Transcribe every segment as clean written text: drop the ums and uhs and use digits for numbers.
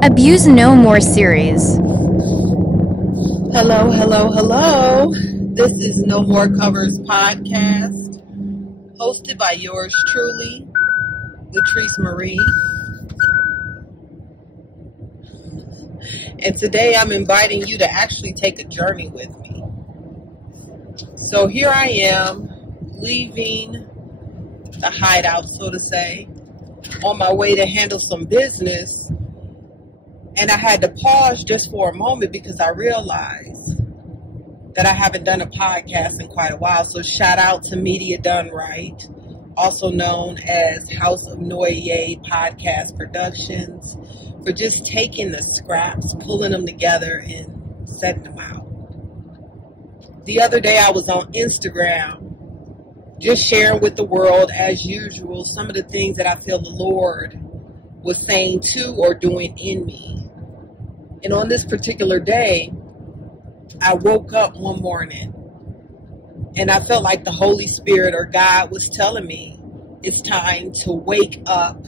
Abuse No More series. Hello, hello, hello. This is No More Covers podcast, hosted by yours truly, Latrice Marie. And today I'm inviting you to actually take a journey with me. So here I am, leaving the hideout, so to say, on my way to handle some business. And I had to pause just for a moment because I realized that I haven't done a podcast in quite a while. So shout out to Media Done Right, also known as House of Noye Podcast Productions, for just taking the scraps, pulling them together, and setting them out. The other day I was on Instagram, just sharing with the world, as usual, some of the things that I feel the Lord was saying to or doing in me. And on this particular day, I woke up one morning and I felt like the Holy Spirit or God was telling me it's time to wake up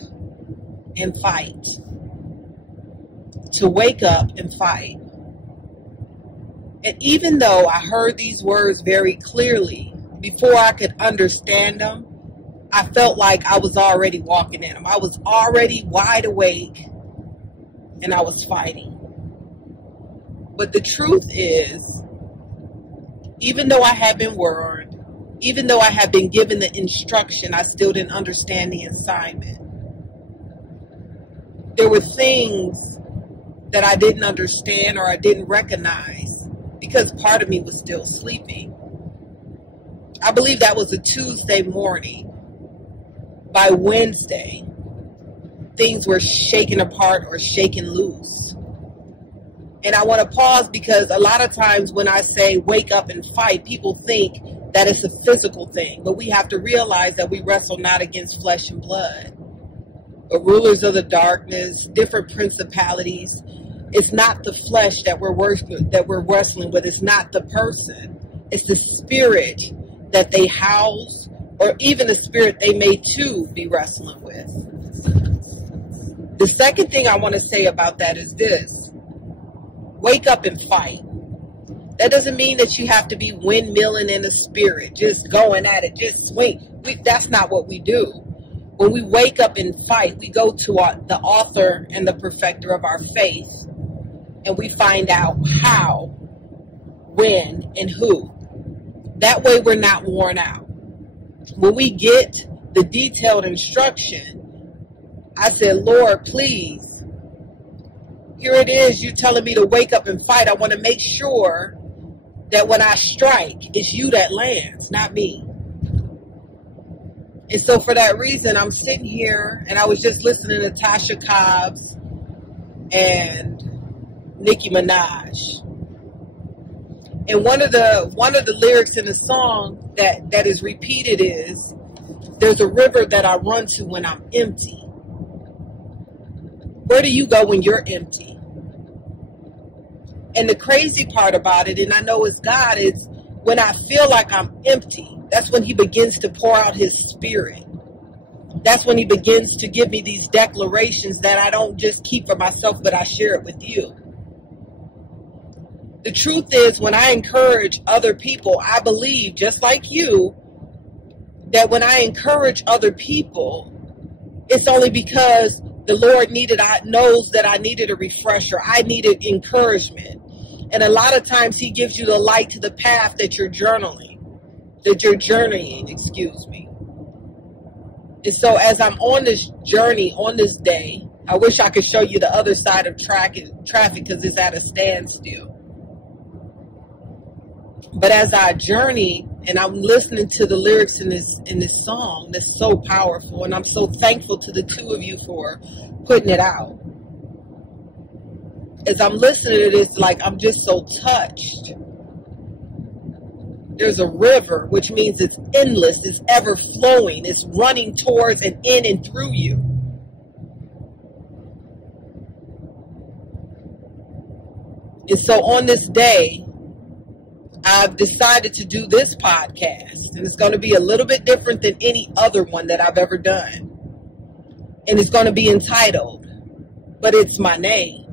and fight. To wake up and fight. And even though I heard these words very clearly, before I could understand them, I felt like I was already walking in them. I was already wide awake and I was fighting. But the truth is, even though I have been warned, even though I have been given the instruction, I still didn't understand the assignment. There were things that I didn't understand or I didn't recognize because part of me was still sleeping. I believe that was a Tuesday morning. By Wednesday, things were shaken apart or shaken loose. And I want to pause because a lot of times when I say wake up and fight, people think that it's a physical thing. But we have to realize that we wrestle not against flesh and blood, but rulers of the darkness, different principalities. It's not the flesh that we're wrestling with. It's not the person. It's the spirit that they house, or even the spirit they may too be wrestling with. The second thing I want to say about that is this. Wake up and fight. That doesn't mean that you have to be windmilling in the spirit, just going at it, just swing. That's not what we do. When we wake up and fight, we go to the author and the perfecter of our faith, and we find out how, when, and who. That way we're not worn out. When we get the detailed instruction, I said, Lord, please, here it is, you telling me to wake up and fight. I want to make sure that when I strike, it's you that lands, not me. And so for that reason, I'm sitting here and I was just listening to Tasha Cobbs and Nicki Minaj. And one of the lyrics in the song that is repeated is, there's a river that I run to when I'm empty. Where do you go when you're empty? And the crazy part about it, and I know it's God, is when I feel like I'm empty, that's when he begins to pour out his spirit. That's when he begins to give me these declarations that I don't just keep for myself, but I share it with you. The truth is, when I encourage other people, I believe, just like you, that when I encourage other people, it's only because the Lord knows that I needed a refresher. I needed encouragement. And a lot of times he gives you the light to the path that you're journeying, excuse me. And so as I'm on this journey, on this day, I wish I could show you the other side of traffic because it's at a standstill. But as I journey and I'm listening to the lyrics in this song that's so powerful, and I'm so thankful to the two of you for putting it out. As I'm listening to this, like I'm just so touched. There's a river, which means it's endless, it's ever flowing, it's running towards and in and through you. And so on this day, I've decided to do this podcast, and it's going to be a little bit different than any other one that I've ever done. And it's going to be entitled, but it's my name.